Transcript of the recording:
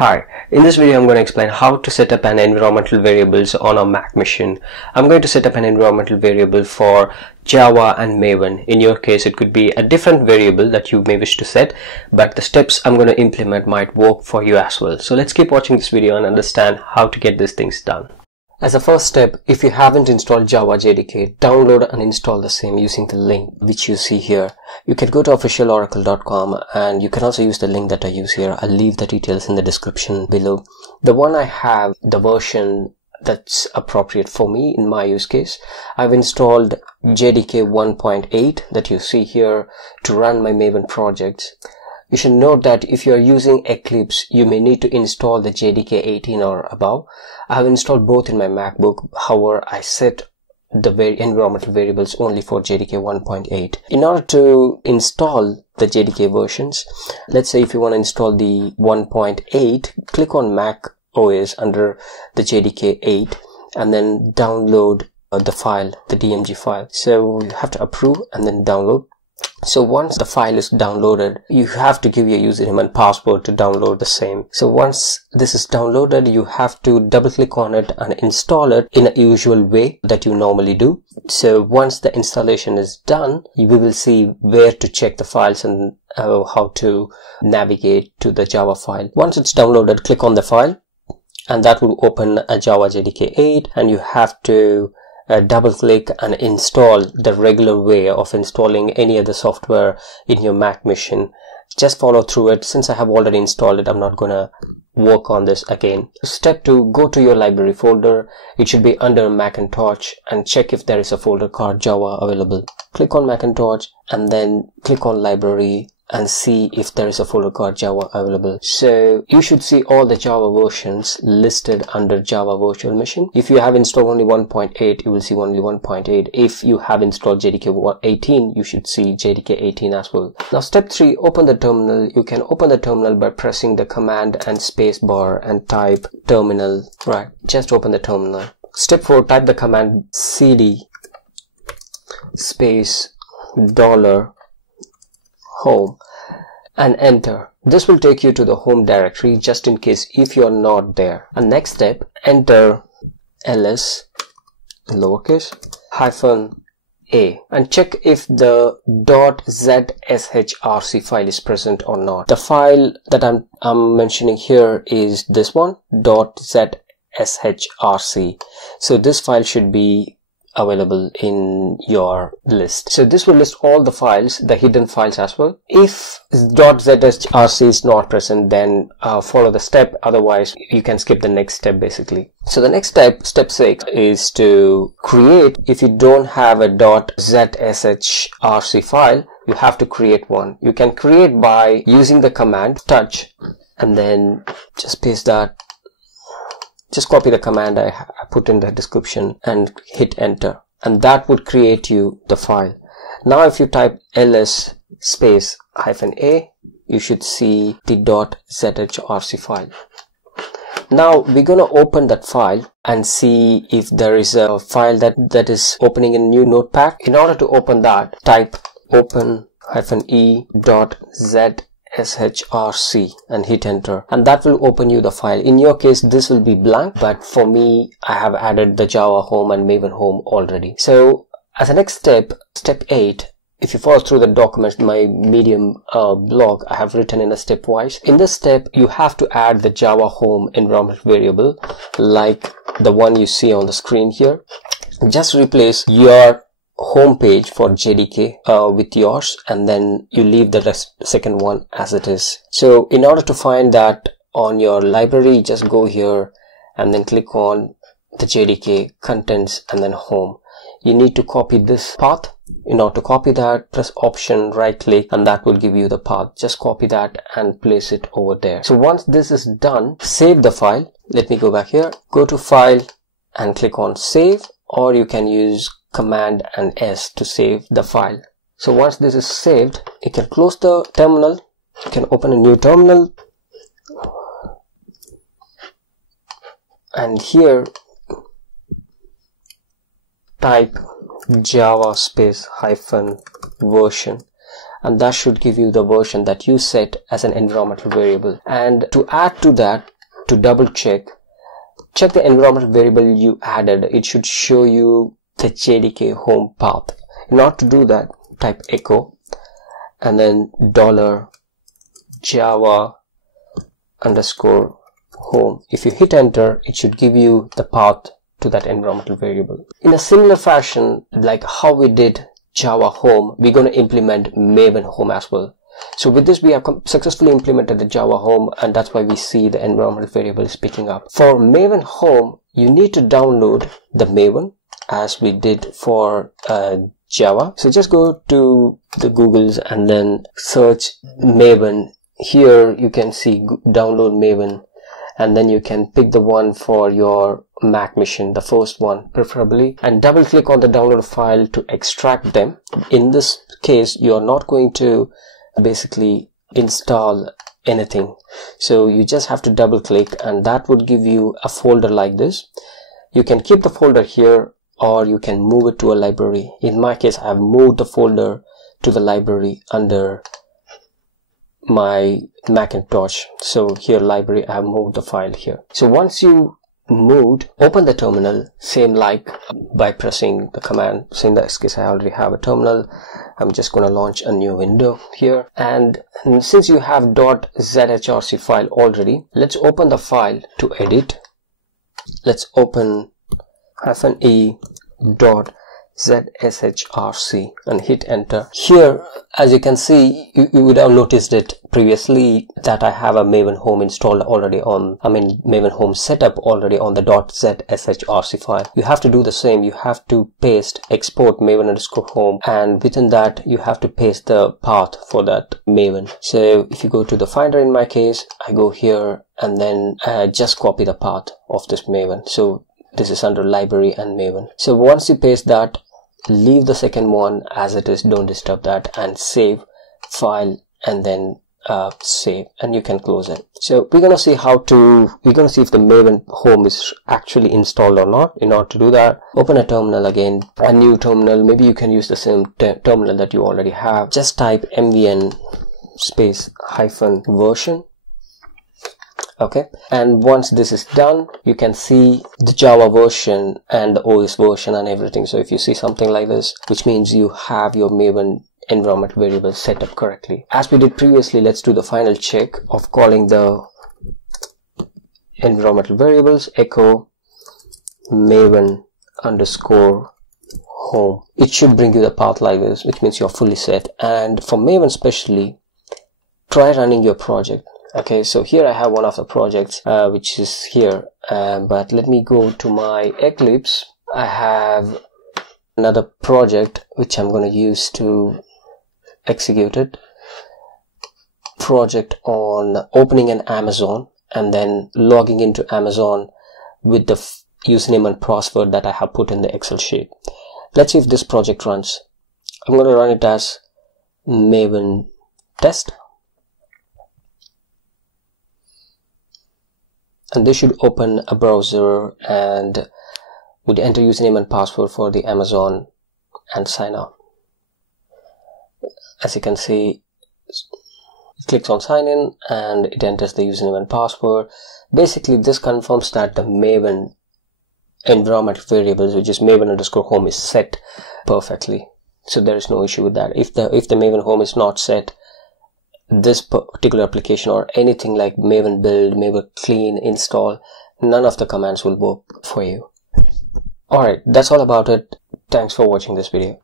Hi, in this video I'm going to explain how to set up an environmental variables on a Mac machine. I'm going to set up an environmental variable for Java and Maven. In your case it could be a different variable that you may wish to set, but the steps I'm going to implement might work for you as well. So let's keep watching this video and understand how to get these things done. As a first step, if you haven't installed Java JDK, download and install the same using the link which you see here. You can go to officialoracle.com and you can also use the link that I use here. I'll leave the details in the description below. The one I have, the version that's appropriate for me in my use case, I've installed JDK 1.8 that you see here to run my Maven projects. You should note that if you are using Eclipse, you may need to install the JDK 18 or above. I have installed both in my MacBook. However, I set the environmental variables only for JDK 1.8. In order to install the JDK versions, let's say if you want to install the 1.8, click on Mac OS under the JDK 8 and then download the file, the DMG file. So you have to approve and then download. So once the file is downloaded, you have to give your username and password to download the same. So once this is downloaded, you have to double click on it and install it in a usual way that you normally do. So once the installation is done, we will see where to check the files and how to navigate to the Java file. Once it's downloaded, click on the file and that will open a Java JDK 8, and you have to double click and install the regular way of installing any other software in your Mac machine. Just follow through it. Since I have already installed it, I'm not gonna work on this again. Step 2, go to your library folder. It should be under Macintosh and check if there is a folder called Java available. Click on Macintosh and then click on library and see if there is a folder called Java available. So you should see all the Java versions listed under Java virtual machine. If you have installed only 1.8, you will see only 1.8. If you have installed JDK 18, you should see JDK 18 as well. Now step 3, open the terminal. You can open the terminal by pressing the command and space bar and type terminal. Right, just open the terminal. Step 4, type the command cd space $home and enter. This will take you to the home directory just in case if you are not there. And next step, enter ls lowercase -a and check if the .zshrc file is present or not. The file that I'm mentioning here is this one, .zshrc. So this file should be available in your list. So this will list all the files, the hidden files as well. If .zshrc is not present, then follow the step, otherwise you can skip the next step basically. So the next step, step 6, is to create. If you don't have a .zshrc file, you have to create one. You can create by using the command touch and then just paste that. Just copy the command I put in the description and hit enter, and that would create you the file. Now if you type ls space -a, you should see the .zshrc file. Now we're gonna open that file and see if there is a file that is opening in a new notepad. In order to open that, type open -e.zshrc and hit enter, and that will open you the file. In your case this will be blank, but for me I have added the Java home and Maven home already. So as a next step, step 8, if you follow through the documents, my Medium blog, I have written in a stepwise. In this step you have to add the Java home environment variable like the one you see on the screen here. Just replace your home page for JDK with yours, and then you leave the second one as it is. So in order to find that on your library, just go here and then click on the JDK contents and then home. You need to copy this path. In order to copy that, press option right click and that will give you the path. Just copy that and place it over there. So once this is done, save the file. Let me go back here, go to file and click on save, or you can use command and S to save the file. So once this is saved, you can close the terminal. You can open a new terminal, and here type java space -version and that should give you the version that you set as an environmental variable. And to add to that, to double check the environmental variable you added. It should show you the JDK home path. In order to do that, type echo and then $Java underscore home. If you hit enter, it should give you the path to that environmental variable. In a similar fashion, like how we did Java home, we're going to implement Maven home as well. So with this, we have successfully implemented the Java home, and that's why we see the environmental variable is picking up. For Maven home, you need to download the Maven as we did for Java. So just go to the Googles and then search Maven. Here you can see download Maven, and then you can pick the one for your Mac machine, the first one preferably, and double click on the download file to extract them. In this case, you are not going to basically install anything, so you just have to double click, and that would give you a folder like this. You can keep the folder here, or you can move it to a library. In my case, I have moved the folder to the library under my Macintosh. So here, library, I have moved the file here. So once you moved, open the terminal, same like by pressing the command. So in this case, I already have a terminal. I'm just going to launch a new window here, and since you have .zhrc file already, let's open the file to edit. Let's open -e .zshrc and hit enter. Here, as you can see, you would have noticed it previously that I have a Maven home installed already on, Maven home setup already on the .zshrc file. You have to do the same. You have to paste export Maven underscore home, and within that you have to paste the path for that Maven. So if you go to the Finder, in my case, I go here and then just copy the path of this Maven. So this is under library and Maven. So once you paste that, leave the second one as it is, don't disturb that, and save file, and then save, and you can close it. So we're gonna see if the Maven home is actually installed or not. In order to do that, open a terminal again, a new terminal. Maybe you can use the same terminal that you already have. Just type mvn space -version. Okay, and once this is done, you can see the Java version and the OS version and everything. So if you see something like this, which means you have your Maven environment variable set up correctly. As we did previously, let's do the final check of calling the environmental variables echo Maven underscore home. It should bring you the path like this, which means you're fully set. And for Maven especially, try running your project. Okay, so here I have one of the projects which is here, but let me go to my Eclipse. I have another project which I'm going to use to execute it. Project on opening an Amazon and then logging into Amazon with the username and password that I have put in the Excel sheet. Let's see if this project runs. I'm going to run it as Maven test. And this should open a browser, and would enter username and password for the Amazon and sign up. As you can see, it clicks on sign in and it enters the username and password. Basically, this confirms that the Maven environment variables, which is Maven underscore home, is set perfectly. So there is no issue with that. If the Maven home is not set, this particular application or anything like Maven build, Maven clean, install, none of the commands will work for you. Alright, that's all about it. Thanks for watching this video.